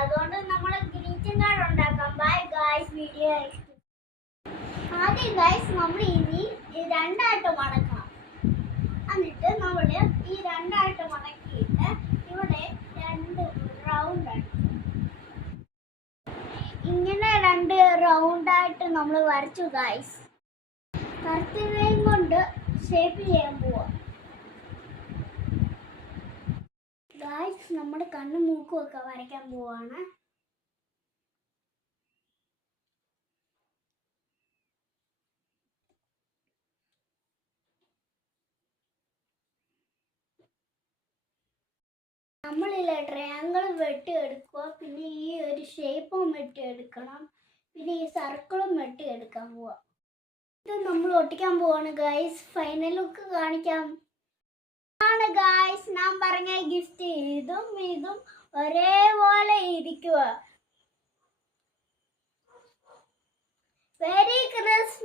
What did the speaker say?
അതുകൊണ്ട് നമ്മൾ greeting card ഉണ്ടാക്കാം. ബൈ ഗൈസ്, വീഡിയോ ആദ്യം ഗൈസ് നമ്മൾ ഇനി രണ്ടായിട്ട് മടക്കണം. എന്നിട്ട് നമ്മൾ ഈ രണ്ടായിട്ട് മടക്കിയിട്ട് ഇവിടെ രണ്ട് റൗണ്ട് ഇങ്ങനെ രണ്ട് റൗണ്ടായിട്ട് നമ്മൾ വരച്ചു ഗൈസ്. കറുത്തിനെയും കൊണ്ട് ഷേപ്പ് ചെയ്യാൻ പോവാം ഗൈസ്. നമ്മുടെ കണ്ണും മൂക്കും ഒക്കെ വരയ്ക്കാൻ പോവാണ്. നമ്മളില്ല ട്രയാങ്കിൾ വെട്ടിയെടുക്കുക, പിന്നെ ഈ ഒരു ഷേപ്പും വെട്ടിയെടുക്കണം, പിന്നെ ഈ സർക്കിളും വെട്ടിയെടുക്കാൻ പോവാ. ഇത് നമ്മൾ ഒട്ടിക്കാൻ പോവാണ് ഗൈസ്. ഫൈനൽ ലുക്ക് കാണിക്കാം ആണ് ഗൈസ്. ഞാൻ പറഞ്ഞ ഗിഫ്റ്റ് ഇതും ഇതും ഒരേപോലെ ഇരിക്കുക. Very crispy.